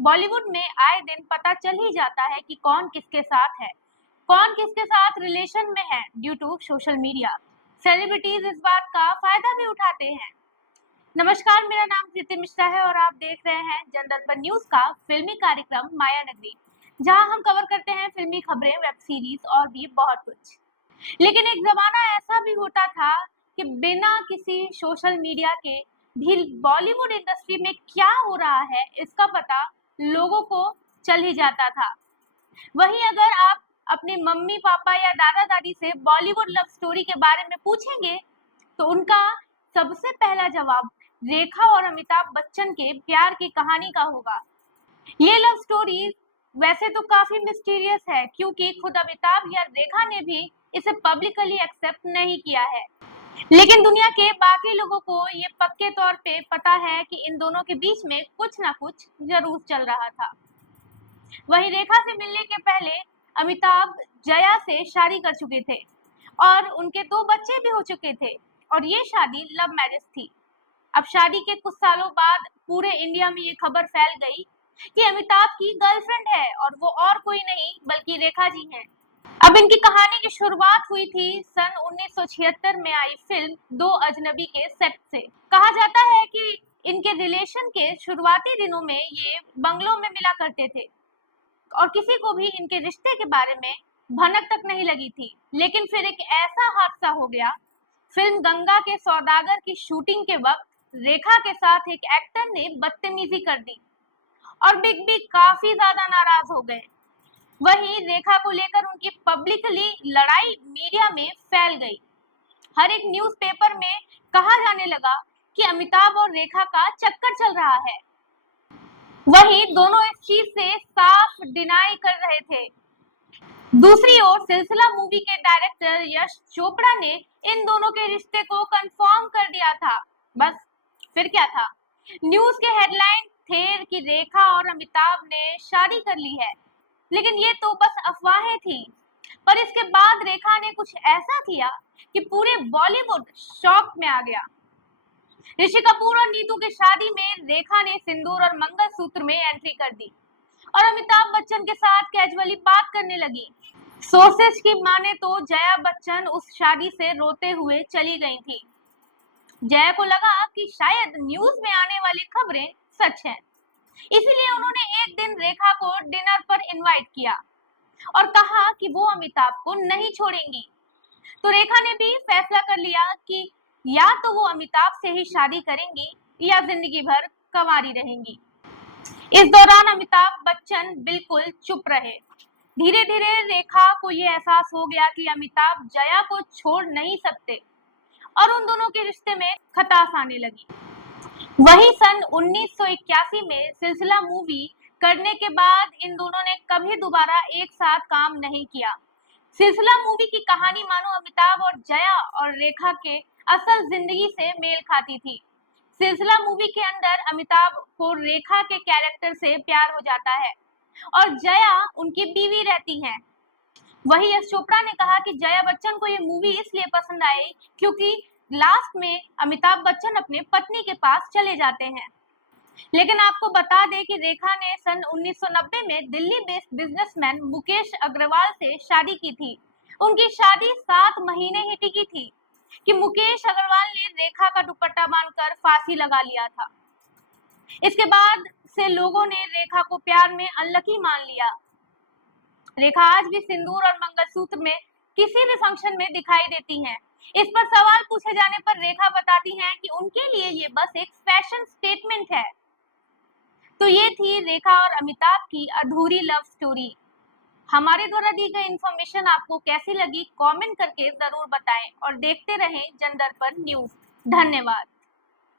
बॉलीवुड में आए दिन पता चल ही जाता है कि कौन किसके साथ है, कौन किसके साथ रिलेशन में है due to social media. Celebrities इस बात का फायदा भी उठाते हैं। नमस्कार, मेरा नाम प्रीति मिश्रा है और आप देख रहे हैं जनदर्पण न्यूज का फिल्मी कार्यक्रम माया नगरी, जहां हम कवर करते हैं फिल्मी खबरें, वेब सीरीज और भी बहुत कुछ। लेकिन एक जमाना ऐसा भी होता था कि बिना किसी सोशल मीडिया के भी बॉलीवुड इंडस्ट्री में क्या हो रहा है इसका पता लोगों को चल ही जाता था। वहीं अगर आप अपने मम्मी पापा या दादा दादी से बॉलीवुड लव स्टोरी के बारे में पूछेंगे तो उनका सबसे पहला जवाब रेखा और अमिताभ बच्चन के प्यार की कहानी का होगा। ये लव स्टोरी वैसे तो काफी मिस्टीरियस है, क्योंकि खुद अमिताभ या रेखा ने भी इसे पब्लिकली एक्सेप्ट नहीं किया है, लेकिन दुनिया के बाकी लोगों को ये पक्के तौर पे पता है कि इन दोनों के बीच में कुछ ना कुछ जरूर चल रहा था। वहीं रेखा से मिलने के पहले अमिताभ जया से शादी कर चुके थे और उनके 2 बच्चे भी हो चुके थे और ये शादी लव मैरिज थी। अब शादी के कुछ सालों बाद पूरे इंडिया में ये खबर फैल गई कि अमिताभ की गर्लफ्रेंड है और वो और कोई नहीं बल्कि रेखा जी हैं। अब इनकी कहानी की शुरुआत हुई थी सन 1976 में आई फिल्म दो अजनबी के सेट से। कहा जाता है कि इनके रिलेशन के शुरुआती दिनों में ये बंगलों में मिला करते थे और किसी को भी इनके रिश्ते के बारे में भनक तक नहीं लगी थी। लेकिन फिर एक ऐसा हादसा हो गया, फिल्म गंगा के सौदागर की शूटिंग के वक्त रेखा के साथ एक एक्टर ने बदतमीजी कर दी और बिग बी काफी ज्यादा नाराज हो गए। वहीं रेखा को लेकर उनकी पब्लिकली लड़ाई मीडिया में फैल गई। हर एक न्यूज़पेपर में कहा जाने लगा कि अमिताभ और रेखा का चक्कर चल रहा है। वहीं दोनों इस चीज से साफ डिनाई कर रहे थे। दूसरी ओर सिलसिला मूवी के डायरेक्टर यश चोपड़ा ने इन दोनों के रिश्ते को कंफर्म कर दिया था। बस फिर क्या था, न्यूज के हेडलाइन थे कि रेखा और अमिताभ ने शादी कर ली है, लेकिन ये तो बस अफवाहें थी। पर इसके बाद रेखा ने कुछ ऐसा किया कि पूरे बॉलीवुड शॉक में आ गया। ऋषि कपूर और नीतू की शादी में रेखा ने सिंदूर और मंगलसूत्र में एंट्री कर दी और अमिताभ बच्चन के साथ कैजुअली बात करने लगी। सोर्सेज की माने तो जया बच्चन उस शादी से रोते हुए चली गई थी। जया को लगा कि शायद न्यूज में आने वाली खबरें सच हैं, इसीलिए उन्होंने एक दिन रेखा को डिनर पर इनवाइट किया और कहा कि वो अमिताभ को नहीं छोड़ेंगी। तो रेखा ने भी फैसला कर लिया कि या तो वो अमिताभ से ही शादी करेंगी या जिंदगी भर कंवारी रहेंगी। इस दौरान अमिताभ बच्चन बिल्कुल चुप रहे। धीरे धीरे रेखा को ये एहसास हो गया कि अमिताभ जया को छोड़ नहीं सकते और उन दोनों के रिश्ते में खटास आने लगी। वहीं सन 1981 में सिलसिला मूवी करने के बाद इन दोनों ने कभी दोबारा एक साथ काम नहीं किया। सिलसिला मूवी की कहानी मानो अमिताभ और जया और रेखा के असल जिंदगी से मेल खाती थी। सिलसिला मूवी के अंदर अमिताभ को रेखा के कैरेक्टर से प्यार हो जाता है और जया उनकी बीवी रहती हैं। वही यश चोपड़ा ने कहा कि जया बच्चन को ये मूवी इसलिए पसंद आई क्योंकि लास्ट में अमिताभ बच्चन अपने पत्नी के पास चले जाते हैं। लेकिन आपको बता दें कि रेखा ने सन 1990 में दिल्ली बेस्ड बिजनेसमैन मुकेश अग्रवाल से शादी की थी। उनकी शादी 7 महीने ही टिकी थी कि मुकेश अग्रवाल ने रेखा का दुपट्टा बांधकर फांसी लगा लिया था। इसके बाद से लोगों ने रेखा को प्यार में अनलकी मान लिया। रेखा आज भी सिंदूर और मंगलसूत्र में किसी भी फंक्शन में दिखाई देती हैं। इस पर सवाल पूछे जाने पर रेखा बताती हैं कि उनके लिए ये बस एक फैशन स्टेटमेंट है। तो ये थी रेखा और अमिताभ की अधूरी लव स्टोरी। हमारे द्वारा दी गई इंफॉर्मेशन आपको कैसी लगी, कमेंट करके जरूर बताएं और देखते रहें जनदर्पण न्यूज। धन्यवाद।